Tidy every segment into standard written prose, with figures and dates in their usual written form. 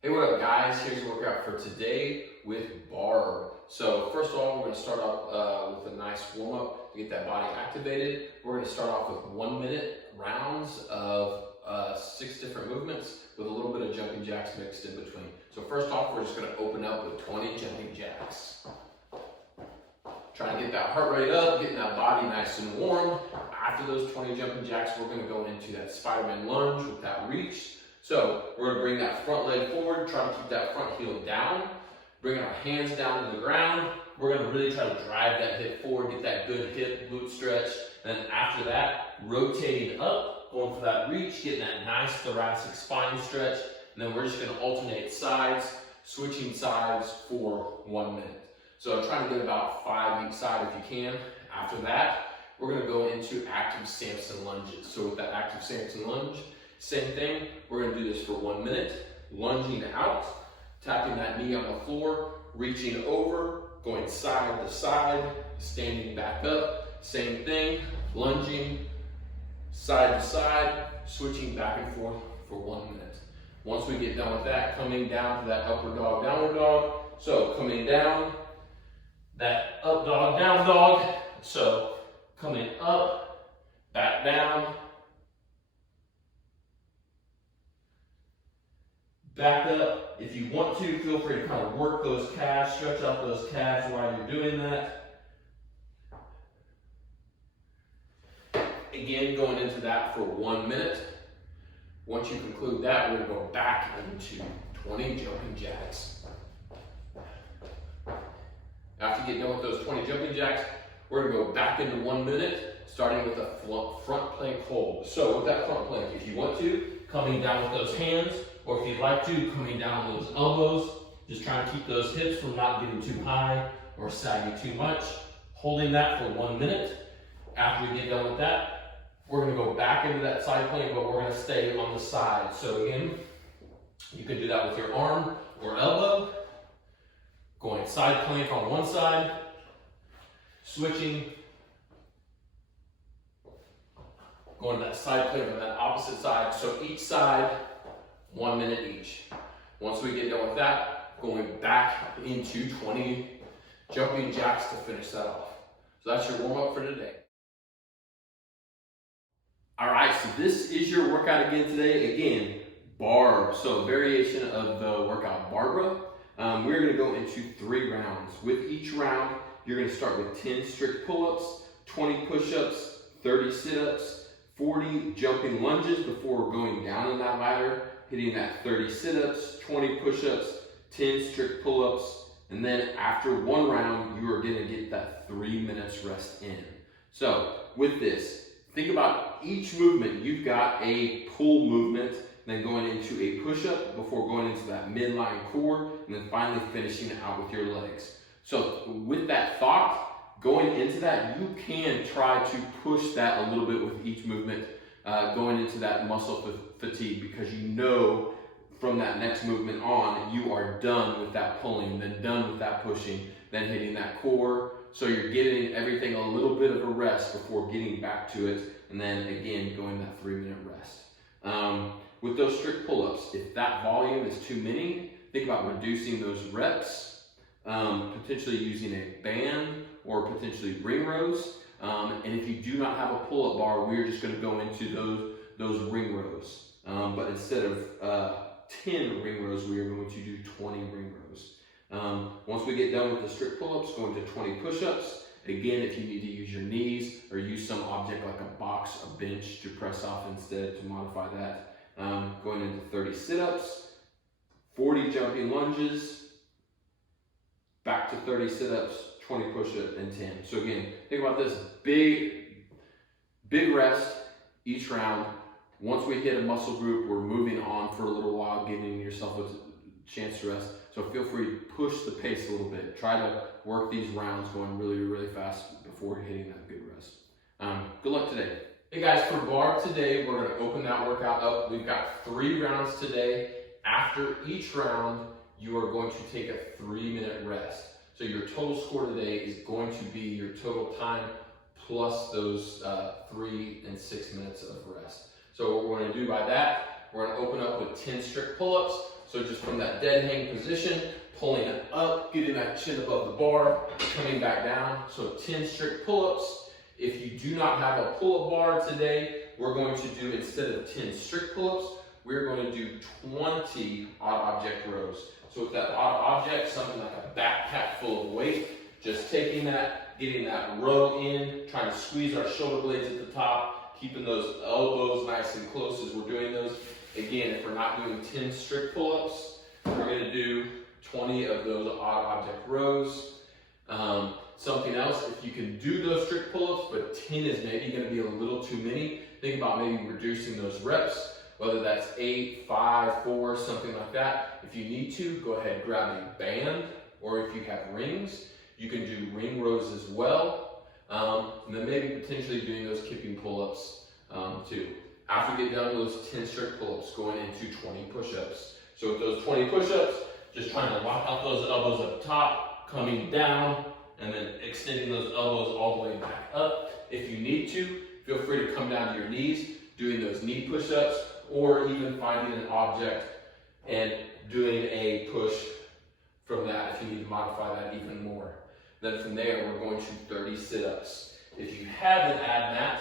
Hey, what up guys? Here's a workout for today with Barb. So first of all, we're going to start off with a nice warm up to get that body activated. We're going to start off with 1 minute rounds of 6 different movements with a little bit of jumping jacks mixed in between. So first off, we're just going to open up with 20 jumping jacks. Trying to get that heart rate up, getting that body nice and warm. After those 20 jumping jacks, we're going to go into that Spider-Man lunge with that reach. So we're going to bring that front leg forward, try to keep that front heel down, bringing our hands down to the ground. We're going to really try to drive that hip forward, get that good hip glute stretch. And then after that, rotating up, going for that reach, getting that nice thoracic spine stretch. And then we're just going to alternate sides, switching sides for 1 minute. So trying to get about 5 each side if you can. After that, we're going to go into active Samson lunges. So with that active Samson lunge, same thing, we're going to do this for 1 minute, lunging out, tapping that knee on the floor, reaching over, going side to side, standing back up, same thing, lunging, side to side, switching back and forth for 1 minute. Once we get done with that, coming down to that upward dog, downward dog. So coming down, that up dog, down dog. So coming up, back down, back up. If you want to, feel free to kind of work those calves, stretch out those calves while you're doing that. Again, going into that for 1 minute. Once you conclude that, we're going to go back into 20 jumping jacks. After you get done with those 20 jumping jacks, we're going to go back into 1 minute, starting with a front plank hold. So with that front plank, if you want to, coming down with those hands, or if you'd like to, coming down with those elbows, just trying to keep those hips from not getting too high or sagging too much. Holding that for 1 minute. After we get done with that, we're going to go back into that side plank, but we're going to stay on the side. So again, you can do that with your arm or elbow. Going side plank on one side, switching, going to that side plank on that opposite side. So each side, 1 minute each. Once we get done with that, going back into 20 jumping jacks to finish that off. So that's your warm up for today. All right, so this is your workout again today. Again, Barb. So variation of the workout Barbara. We're going to go into 3 rounds. With each round, you're going to start with 10 strict pull-ups, 20 push-ups, 30 sit-ups, 40 jumping lunges before going down in that ladder, hitting that 30 sit-ups, 20 push-ups, 10 strict pull-ups, and then after 1 round, you are going to get that 3 minutes rest in. So with this, think about each movement. You've got a pull movement, then going into a push-up before going into that midline core, and then finally finishing it out with your legs. So with that thought, going into that, you can try to push that a little bit with each movement, going into that muscle fatigue, because you know from that next movement on, you are done with that pulling, then done with that pushing, then hitting that core. So you're giving everything a little bit of a rest before getting back to it, and then again, going that 3 minute rest. With those strict pull-ups, if that volume is too many, think about reducing those reps, potentially using a band or potentially ring rows. And if you do not have a pull-up bar, we're just going to go into those ring rows. But instead of 10 ring rows, we are going to do 20 ring rows. Once we get done with the strict pull-ups, going to 20 push-ups. Again, if you need to use your knees or use some object like a box, a bench to press off instead to modify that. Going into 30 sit-ups, 40 jumping lunges, back to 30 sit-ups, 20 push-ups, and 10. So again, think about this, big rest each round. Once we hit a muscle group, we're moving on for a little while, giving yourself a chance to rest. So feel free to push the pace a little bit. Try to work these rounds going really, really fast before hitting that good rest. Good luck today. Hey guys, for Barb today, we're going to open that workout up. We've got 3 rounds today. After each round, you are going to take a 3 minute rest. So your total score today is going to be your total time plus those 3 and 6 minutes of rest. So what we're going to do by that, we're going to open up with 10 strict pull-ups. So just from that dead hang position, pulling it up, getting that chin above the bar, coming back down. So 10 strict pull-ups. If you do not have a pull-up bar today, we're going to do, instead of 10 strict pull-ups, we're going to do 20 odd object rows. So with that odd object, something like a backpack full of weight, just taking that, getting that row in, trying to squeeze our shoulder blades at the top, keeping those elbows nice and close as we're doing those. Again, if we're not doing 10 strict pull-ups, we're going to do 20 of those odd object rows. Something else, if you can do those strict pull-ups, but 10 is maybe going to be a little too many, think about maybe reducing those reps, whether that's 8, 5, 4, something like that. If you need to, go ahead and grab a band, or if you have rings, you can do ring rows as well. And then maybe potentially doing those kipping pull-ups too. After you get done with those 10 strict pull-ups, going into 20 push-ups. So with those 20 push-ups, just trying to lock out those elbows up top, coming down, and then extending those elbows all the way back up. If you need to, feel free to come down to your knees, doing those knee push-ups, or even finding an object and doing a push from that if you need to modify that even more. Then from there, we're going to 30 sit-ups. If you have an ab mat,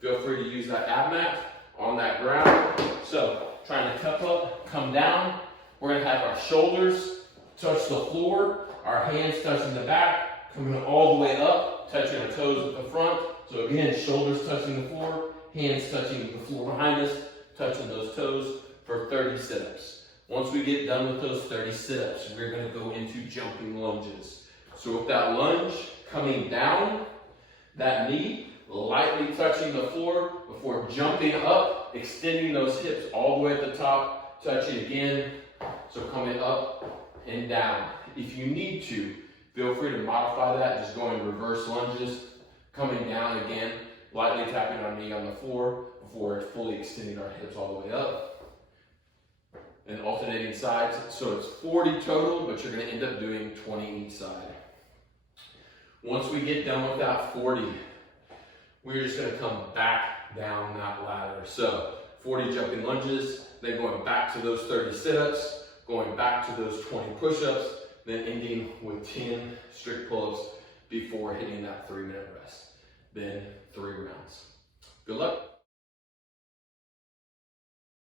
feel free to use that ab mat on that ground. So, trying to cup up, come down. We're going to have our shoulders touch the floor, our hands touching the back, coming all the way up, touching our toes at the front. So again, shoulders touching the floor, hands touching the floor behind us, touching those toes for 30 sit-ups. Once we get done with those 30 sit-ups, we're going to go into jumping lunges. So with that lunge, coming down, that knee lightly touching the floor before jumping up, extending those hips all the way at the top, touching again. So coming up and down. If you need to, feel free to modify that, just going reverse lunges, coming down again, lightly tapping our knee on the floor before fully extending our hips all the way up. And alternating sides, so it's 40 total, but you're going to end up doing 20 each side. Once we get done with that 40, we're just going to come back down that ladder. So 40 jumping lunges, then going back to those 30 sit-ups, going back to those 20 push-ups, then ending with 10 strict pull-ups before hitting that 3-minute rest. Then 3 rounds. Good luck.